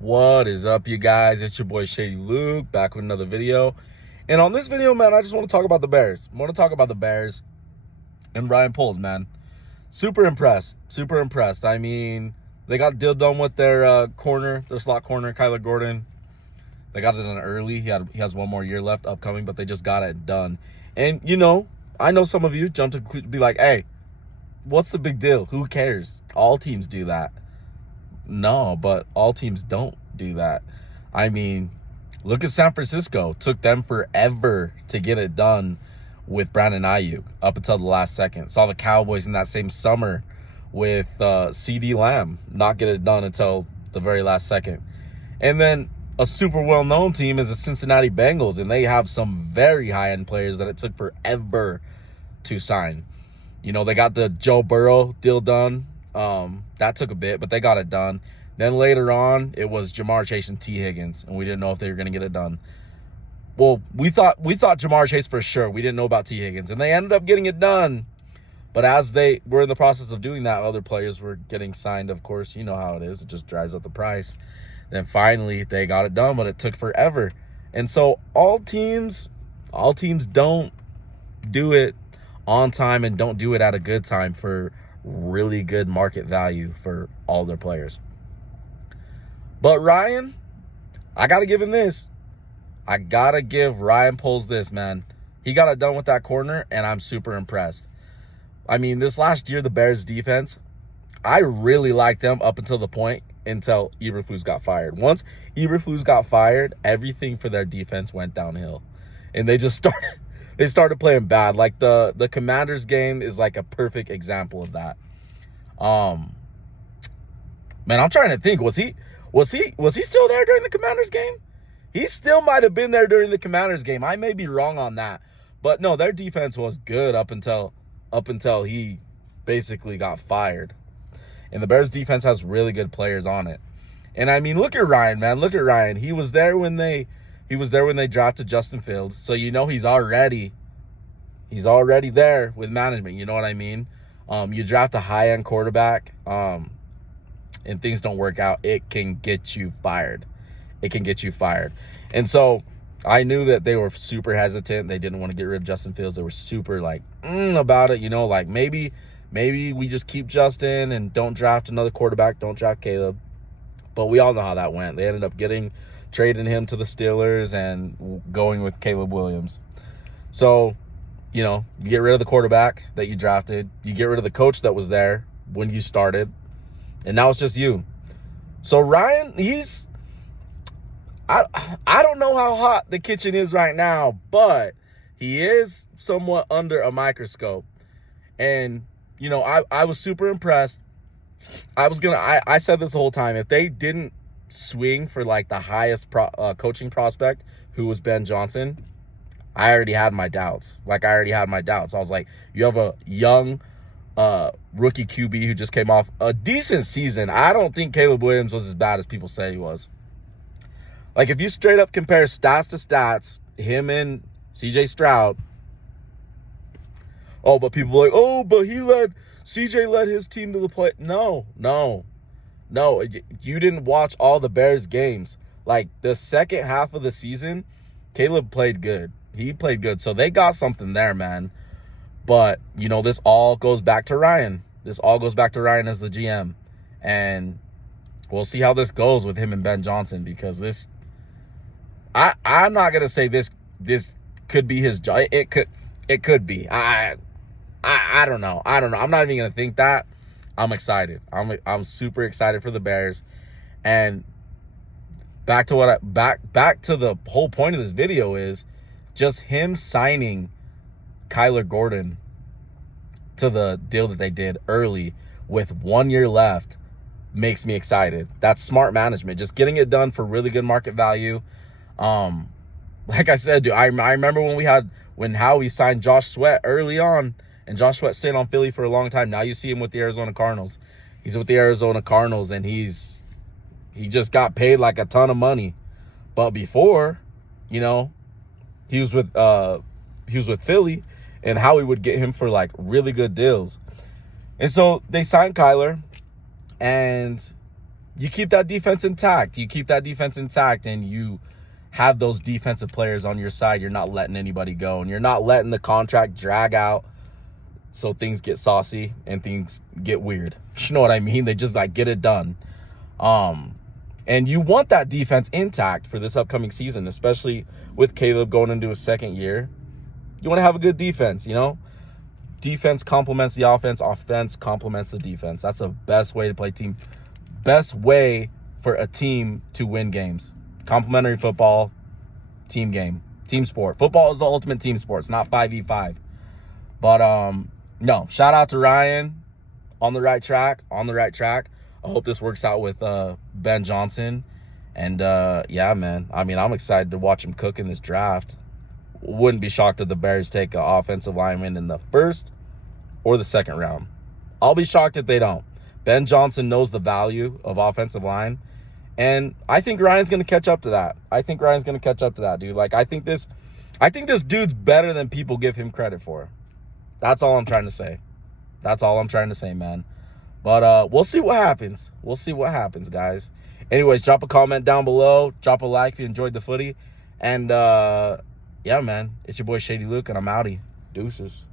What is up, you guys? It's your boy Shady Luke back with another video. And on this video, man, I just want to talk about the Bears. I want to talk about the Bears and Ryan Poles, man. Super impressed. Super impressed. I mean, they got the deal done with their their slot corner, Kyler Gordon. They got it done early. He has one more year left upcoming, but they just got it done. And, I know some of you jumped to conclude to be like, hey, what's the big deal? Who cares? All teams do that. No, but all teams don't do that. I mean, look at San Francisco. Took them forever to get it done with Brandon Ayuk up until the last second. Saw the Cowboys in that same summer with CeeDee Lamb not get it done until the very last second. And then a super well-known team is the Cincinnati Bengals, and they have some very high-end players that it took forever to sign. They got the Joe Burrow deal done. That took a bit, but they got it done. Then later on, it was Ja'Marr Chase and T. Higgins, and we didn't know if they were going to get it done. Well, we thought Ja'Marr Chase for sure. We didn't know about T. Higgins, and they ended up getting it done. But as they were in the process of doing that, other players were getting signed, of course. You know how it is. It just drives up the price. Then finally, they got it done, but it took forever. And so all teams don't do it on time and don't do it at a good time for really good market value for all their players. But Ryan, I got to give him this. I got to give Ryan Poles this, man. He got it done with that corner, and I'm super impressed. I mean, this last year, the Bears defense, I really liked them up until until Eberflus got fired. Once Eberflus got fired, everything for their defense went downhill. And they just started playing bad. Like the Commanders game is like a perfect example of that. Man, I'm trying to think. Was he still there during the Commanders game? He still might have been there during the Commanders game. I may be wrong on that. But no, their defense was good up until he basically got fired. And the Bears defense has really good players on it. And I mean, look at Ryan, man. Look at Ryan. He was there when they drafted Justin Fields. So he's already there with management. You know what I mean? You draft a high-end quarterback, and things don't work out, it can get you fired. It can get you fired. And so I knew that they were super hesitant. They didn't want to get rid of Justin Fields. They were super about it, like maybe we just keep Justin and don't draft another quarterback, don't draft Caleb. But we all know how that went. They ended up trading him to the Steelers and going with Caleb Williams. So, you get rid of the quarterback that you drafted. You get rid of the coach that was there when you started. And now it's just you. So Ryan, I don't know how hot the kitchen is right now, but he is somewhat under a microscope. And, I was super impressed. I said this the whole time. If they didn't swing for like the highest coaching prospect, who was Ben Johnson, I already had my doubts. I was like, you have a young rookie QB who just came off a decent season. I don't think Caleb Williams was as bad as people say he was. Like, if you straight up compare stats to stats, him and CJ Stroud. Oh, but people are like, but CJ led his team to the play. No. You didn't watch all the Bears games. Like, the second half of the season, Caleb played good. He played good. So they got something there, man. But, this all goes back to Ryan. This all goes back to Ryan as the GM. And we'll see how this goes with him and Ben Johnson, because I'm not going to say this could be his job. It could be. I don't know. I'm not even going to think that. I'm excited. I'm super excited for the Bears. And back to the whole point of this video is just him signing Kyler Gordon to the deal that they did early with 1 year left makes me excited. That's smart management. Just getting it done for really good market value. Like I said, dude, I remember when Howie signed Josh Sweat early on, and Josh Sweat stayed on Philly for a long time. Now you see him with the Arizona Cardinals. He's with the Arizona Cardinals, and he just got paid like a ton of money. But before, he was with Philly, and Howie would get him for like really good deals. And so they signed Kyler, and you keep that defense intact. You keep that defense intact, and you have those defensive players on your side. You're not letting anybody go, and you're not letting the contract drag out so things get saucy and things get weird. You know what I mean? They just like get it done. And you want that defense intact for this upcoming season, especially with Caleb going into his second year. You want to have a good defense, you know? Defense complements the offense complements the defense. That's the best way to play team. Best way for a team to win games. Complementary football, team game, team sport. Football is the ultimate team sport. It's not 5v5. But no, shout out to Ryan. On the right track. I hope this works out with Ben Johnson. And yeah, man. I mean, I'm excited to watch him cook in this draft. Wouldn't be shocked if the Bears take an offensive lineman in the first or the second round. I'll be shocked if they don't. Ben Johnson knows the value of offensive line. And I think Ryan's going to catch up to that. Dude. Like, I think this dude's better than people give him credit for. That's all I'm trying to say. Man. But we'll see what happens. Guys. Anyways, drop a comment down below. Drop a like if you enjoyed the footy. And yeah, man, it's your boy Shady Luke, and I'm outie. Deuces.